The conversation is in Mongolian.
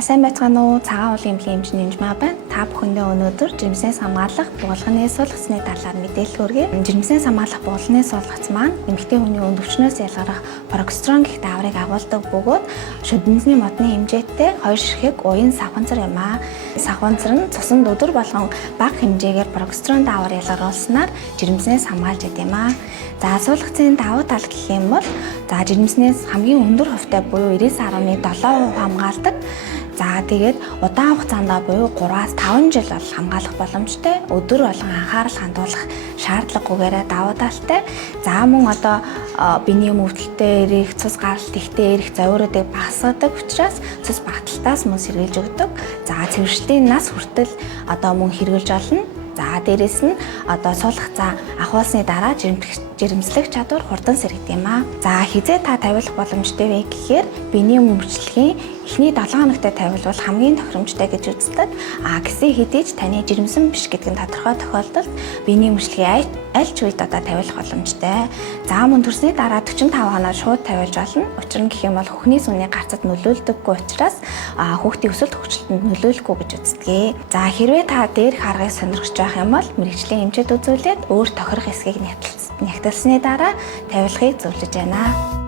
За сайн байцгаана уу? Цагаан уулын эмнэлгийн эмчний Нэмжмаа байна. Та бүхэндээ өнөөдөр жирэмснээс хамгаалах буулганы суулгацны талаар мэдээлэл хүргэе. Жирэмснээс хамгаалах буулганы суулгац маань эмэгтэй хүний өнд өвчнөөс ялгарах прогестерон гэх дааврыг агуулдаг бөгөөд шүдэнзний модны хэмжээтэй хоёр ширхэг уян савханцар юм аа. Савханцар нь цуснд өдөр болгон бага хэмжээгээр прогестерон даавар ялгаруулснаар жирэмснээс хамгаалж идэв юм аа. За суулгацын давуу тал гэх юм бол жирэмснээс хамгийн өндөр хувьтай буюу 99.7% хамгаалдаг. За тэгээд удаан хугацаанд буюу 3-5 жил бол хамгаалах боломжтой. Өдөр болгон анхаарал хандуулах шаардлагагүйгээр давуу талтай. За мөн одоо биений мөвдөлтөд ирэх, цус гаралт ихтэй ирэх зовиоруудыг багасгадаг учраас цус багталтаас мөн сэргийлж өгдөг. За цэвэршлийн нас хүртэл одоо мөн хэрэгжилж олно. За дээрэс нь одоо суулгацаа ахуулсны дараа жирэмслэх чадвар хурдан сэргдэг юм аа. За хизээ та тавиулах боломжтой вэ гэхээр биений мөвчлөгийн эхний 7 хоногт тавиулбал хамгийн тохиромжтой гэж үздэг. Гэсэн хэдий ч таны жирэмсэн биш гэдэг нь тодорхой тохиолдолд биений мөвчлөгийг аль ч үед одоо тавиулах боломжтой. За мөн төрсний дараа 45 хоног шууд тавиулж болно. Учир нь гэх юм бол хөхний сүнний гарцад нөлөөлдөггүй учраас хүүхдийн өсөлт хөгжилтөнд нөлөөлөхгүй гэж үздэг. За хэрвээ та дээрх аргыг сонирхож байх юм бол мэрэгжлийн эмчэд үзүүлээд өөр тохирох эсгийг нягтлсны дараа тавиулахыг зөвлөж байна.